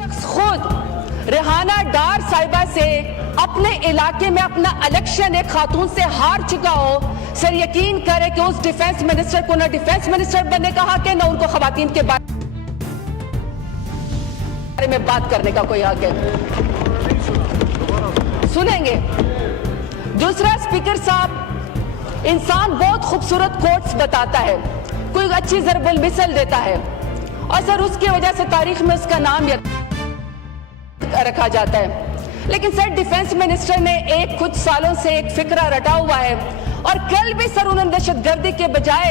शख्स खुद रेहाना डार साहिबा से अपने इलाके में अपना इलेक्शन एक खातून से हार चुका हो, सर यकीन करें कि उस डिफेंस मिनिस्टर को ना डिफेंस मिनिस्टर बनने का हक है, ना उनको खवातीन के बारे में बात करने का कोई हक है। सुनेंगे। दूसरा, स्पीकर साहब, इंसान बहुत खूबसूरत कोट्स बताता है, कोई अच्छी ज़रबुल मिसल देता है, और सर उसकी वजह से तारीख में उसका नाम रखा जाता है। लेकिन सर डिफेंस मिनिस्टर ने कुछ सालों से एक फिक्रा रटा हुआ है, और कल भी सर उन्होंने दहशतगर्दी के बजाय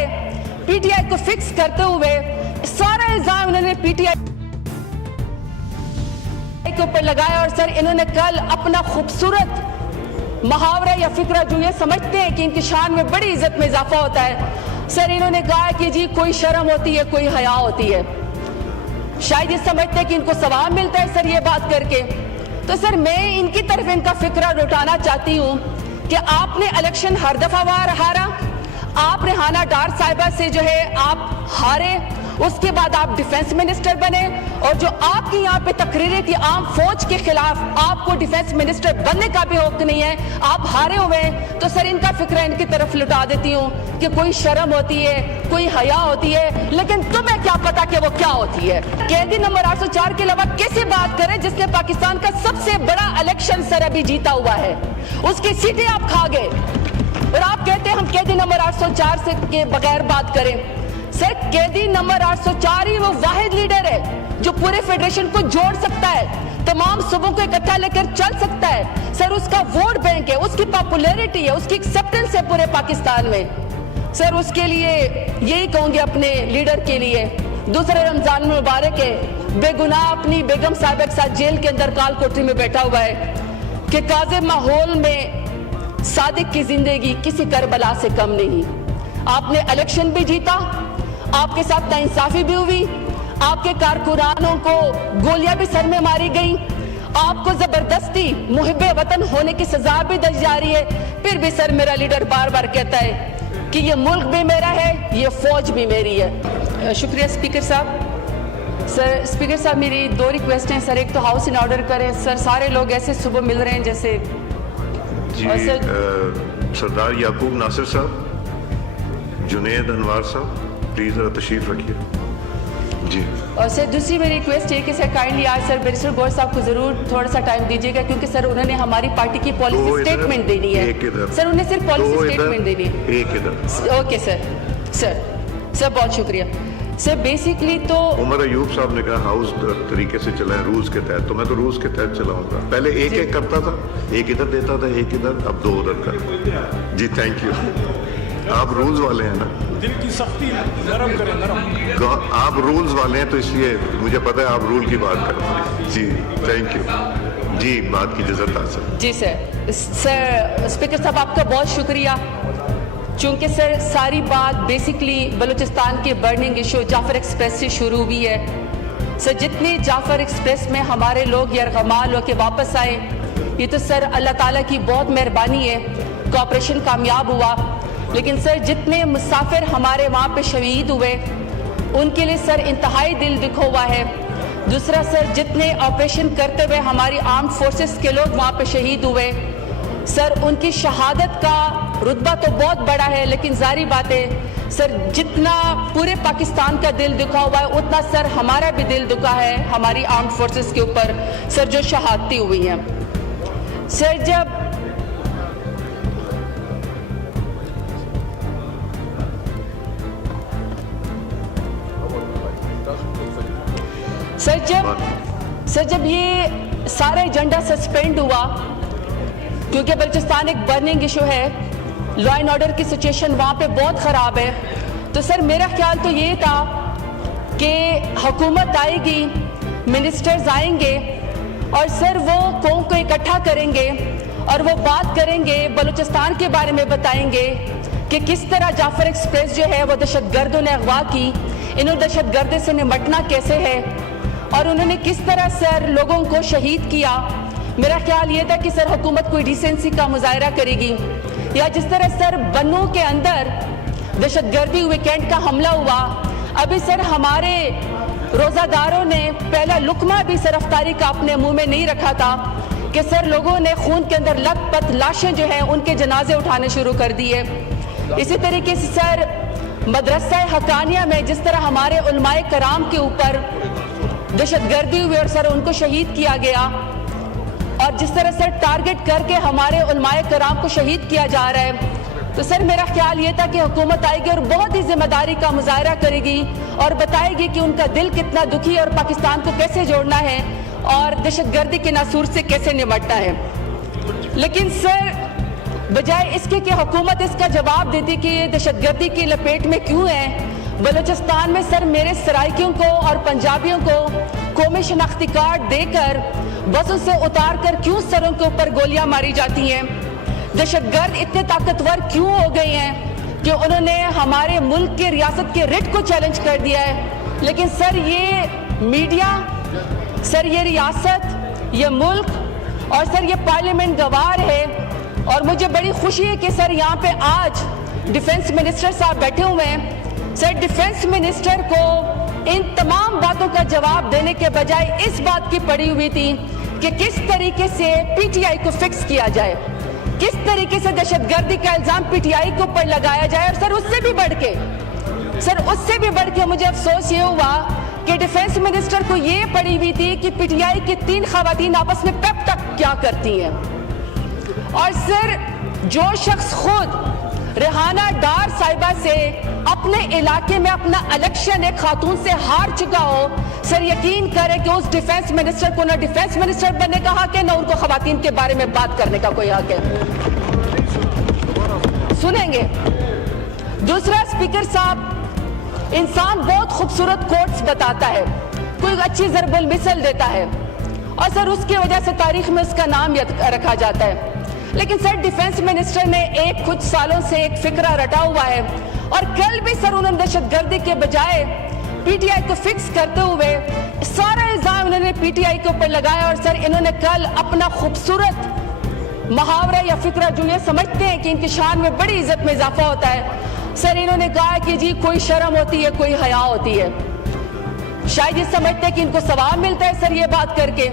पीटीआई को फिक्स करते हुए सारा इल्जाम उन्होंने पीटीआई के ऊपर लगाया। और सर इन्होंने कल अपना खूबसूरत मुहावरा या फिक्रा जो ये समझते हैं कि इनकी शान में बड़ी इज्जत में इजाफा होता है, सर इन्होंने कहा कि जी कोई शर्म होती है, कोई हया होती है। शायद ये समझते हैं कि इनको सवाब मिलता है सर ये बात करके। तो सर मैं इनकी तरफ इनका फिक्रा लौटाना चाहती हूँ कि आपने इलेक्शन हर दफा हारा, आप रेहाना डार साहिबा से जो है आप हारे, उसके बाद आप डिफेंस मिनिस्टर बने, और जो आपकी यहाँ पे तकरीरें थी आम फौज के खिलाफ, आपको डिफेंस मिनिस्टर बनने का भी हक नहीं है, आप हारे हुए हैं। तो सर इनका फिक्र इनकी तरफ लुटा देती हूँ कि कोई शर्म होती है, कोई हया होती है, लेकिन तुम्हें क्या पता कि वो क्या होती है। कैदी नंबर 804 के अलावा कैसे बात करें जिसने पाकिस्तान का सबसे बड़ा इलेक्शन सर अभी जीता हुआ है, उसकी सीटें आप खा गए, और आप कहते हैं हम कैदी नंबर 804 से के बगैर बात करें। सर कैदी नंबर 804 ही वो वाहिद लीडर है जो पूरे फेडरेशन को जोड़ सकता है, तमाम सूबों को इकट्ठा लेकर चल सकता है। सर उसका वोट बैंक है, उसकी पॉपुलैरिटी है, उसकी एक्सेप्टेंस है पूरे पाकिस्तान में। सर उसके लिए यही कहूंगे अपने लीडर के लिए, दूसरे रमजान मुबारक है, बेगुनाह अपनी बेगम साहिबा के साथ जेल के अंदर काल कोठरी में बैठा हुआ है कि काज़िब माहौल में सादिक की जिंदगी किसी करबला से कम नहीं। आपने इलेक्शन भी जीता, आपके साथ नाइंसाफी भी हुई, आपके कारकुनानों को गोलियां भी सर में मारी गई, आपको जबरदस्ती मुहिब्बे वतन होने की सजा भी दी जा रही है। फिर भी सर मेरा लीडर बार बार कहता है कि ये मुल्क भी मेरा है, ये फौज भी मेरी है। शुक्रिया स्पीकर साहब। सर स्पीकर साहब मेरी 2 रिक्वेस्ट हैं सर। एक तो हाउस इन ऑर्डर करें सर, सारे लोग ऐसे सुबह मिल रहे हैं जैसे जी। सरदार याकूब नासिर साहब, जुनेद अनवार साहब, प्लीज तशरीफ रखिए जी। और सर दूसरी मेरी रिक्वेस्ट है कि सर काइंडली आज सर बैरिस्टर गौर साहब को जरूर थोड़ा सा टाइम दीजिएगा, क्योंकि सर उन्होंने हमारी पार्टी की पॉलिसी स्टेटमेंट देनी है। सर उन्हें सिर्फ पॉलिसी स्टेटमेंट देनी है। Okay sir. सर बहुत शुक्रिया सर। बेसिकली तो उमर अयूब साहब ने कहा हाउस तरीके से चलाएं रूल्स के तहत, तो मैं तो रूल्स के तहत चलाऊंगा। पहले एक करता था, एक इधर देता था, एक इधर, अब 2 उधर कर जी। Thank you. आप रूल्स वाले हैं ना, दिल की सख्ती नरम करें, नरम। आप रूल्स वाले हैं तो इसलिए मुझे पता है आप रूल की बात करें जी। थैंक यू जी। बात की इजाजत हासिल जी सर। स्पीकर साहब आपका बहुत शुक्रिया, चूंकि सर सारी बात बेसिकली बलूचिस्तान के बर्निंग इशू जाफर एक्सप्रेस से शुरू हुई है। सर जितने जाफर एक्सप्रेस में हमारे लोग यरगमाल होकर वापस आए, ये तो सर अल्लाह ताला की बहुत मेहरबानी है, ऑपरेशन कामयाब हुआ। लेकिन सर जितने मुसाफिर हमारे वहाँ पे शहीद हुए उनके लिए सर इंतहाई दिल दुखा हुआ है। दूसरा सर जितने ऑपरेशन करते हुए हमारी आर्म्ड फोर्सेस के लोग वहाँ पे शहीद हुए, सर उनकी शहादत का रुतबा तो बहुत बड़ा है, लेकिन जारी बात है सर जितना पूरे पाकिस्तान का दिल दुखा हुआ है उतना सर हमारा भी दिल दुखा है हमारी आर्म्ड फोर्सेस के ऊपर सर जो शहादतें हुई हैं। सर जब ये सारा एजेंडा सस्पेंड हुआ, क्योंकि बलूचिस्तान एक बर्निंग इशू है, लॉ एंड ऑर्डर की सिचुएशन वहाँ पे बहुत ख़राब है, तो सर मेरा ख्याल तो ये था कि हुकूमत आएगी, मिनिस्टर्स आएंगे और सर वो कौम को इकट्ठा करेंगे और वो बात करेंगे, बलूचिस्तान के बारे में बताएंगे कि किस तरह जाफर एक्सप्रेस जो है वो दहशतगर्दों ने अगवा की, इन्होंने दहशतगर्दी से निपटना कैसे है और उन्होंने किस तरह सर लोगों को शहीद किया। मेरा ख्याल ये था कि सर हुकूमत कोई डिसेंसी का मुजाहरा करेगी, या जिस तरह सर बन्नू के अंदर दहशतगर्दी वीकेंड का हमला हुआ, अभी सर हमारे रोजादारों ने पहला लुकमा भी सर अफ्तारी का अपने मुंह में नहीं रखा था कि सर लोगों ने खून के अंदर लथपथ लाशें जो हैं उनके जनाजे उठाने शुरू कर दिए। इसी तरीके से सर मदरसा हकानिया में जिस तरह हमारे उलमाए कराम के ऊपर दहशतगर्दी हुई और सर उनको शहीद किया गया, और जिस तरह सर टारगेट करके हमारे उलमाए कराम को शहीद किया जा रहा है, तो सर मेरा ख्याल ये था कि हुकूमत आएगी और बहुत ही जिम्मेदारी का मुजाहरा करेगी और बताएगी कि उनका दिल कितना दुखी है और पाकिस्तान को कैसे जोड़ना है और दहशतगर्दी के नासूर से कैसे निपटना है। लेकिन सर बजाय इसके कि हुकूमत इसका जवाब देती कि ये दहशतगर्दी की लपेट में क्यों है, बलूचिस्तान में सर मेरे सराइकियों को और पंजाबियों को कौमी शनाख्ती कार्ड देकर बसों से उतार कर क्यों सरों के ऊपर गोलियां मारी जाती हैं। दहशतगर्द इतने ताकतवर क्यों हो गए हैं कि उन्होंने हमारे मुल्क के रियासत के रिट को चैलेंज कर दिया है। लेकिन सर ये मीडिया, सर ये रियासत, ये मुल्क और सर ये पार्लियामेंट गवार है। और मुझे बड़ी खुशी है कि सर यहाँ पे आज डिफेंस मिनिस्टर साहब बैठे हुए हैं। सर डिफेंस मिनिस्टर को इन तमाम बातों का जवाब देने के बजाय इस बात की पड़ी हुई थी कि किस तरीके से पीटीआई को फिक्स किया जाए, किस तरीके से दहशतगर्दी का इल्जाम पीटीआई के ऊपर लगाया जाए। और सर उससे भी बढ़ के मुझे अफसोस ये हुआ कि डिफेंस मिनिस्टर को ये पड़ी हुई थी कि पीटीआई की 3 खवातीन आपस में पेप तक क्या करती हैं। और सर जो शख्स खुद रेहाना डार साहिबा से अपने इलाके में अपना इलेक्शन एक खातून से हार चुका हो, सर यकीन करें कि उस डिफेंस मिनिस्टर को ना डिफेंस मिनिस्टर बनने का हक है, ना उनको खवातीन के बारे में बात करने का कोई हक है। सुनेंगे। दूसरा, स्पीकर साहब, इंसान बहुत खूबसूरत कोट्स बताता है, कोई अच्छी ज़रबुल मिसल देता है और सर उसकी वजह से तारीख में उसका नाम रखा जाता है। लेकिन सर डिफेंस मिनिस्टर ने कुछ सालों से एक फिक्रा रटा हुआ है और कल भी सर उन्होंने दहशतगर्दी के बजाय पीटीआई को फिक्स करते हुए सारा इल्जाम इन्होंने पीटीआई के ऊपर लगाया। और सर इन्होंने कल अपना खूबसूरत मुहावरा या फिक्रा जो ये समझते हैं कि इनकी शान में बड़ी इज्जत में इजाफा होता है, सर इन्होंने कहा कि जी कोई शर्म होती है, कोई हया होती है। शायद ये समझते हैं कि इनको सवाब मिलता है सर ये बात करके।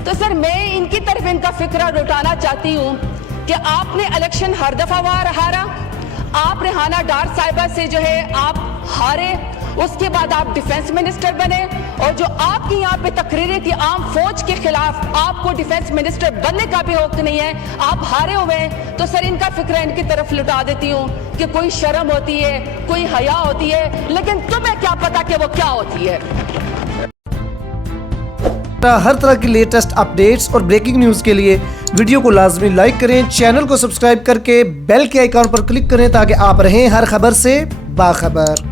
तो सर मैं इनकी तरफ इनका फिक्रा लौटाना चाहती हूँ कि आपने इलेक्शन हर दफा हारा, आप रेहाना डार साहिबा से जो है आप हारे, उसके बाद आप डिफेंस मिनिस्टर बने और जो आपकी यहाँ पे तकरीरें थी आम फौज के खिलाफ, आपको डिफेंस मिनिस्टर बनने का भी हक नहीं है, आप हारे हुए हैं। तो सर इनका फिक्रा इनकी तरफ लुटा देती हूँ कि कोई शर्म होती है, कोई हया होती है, लेकिन तुम्हें क्या पता कि वो क्या होती है। हर तरह की लेटेस्ट अपडेट्स और ब्रेकिंग न्यूज़ के लिए वीडियो को लाजमी लाइक करें, चैनल को सब्सक्राइब करके बेल के आइकॉन पर क्लिक करें ताकि आप रहें हर खबर से बाखबर।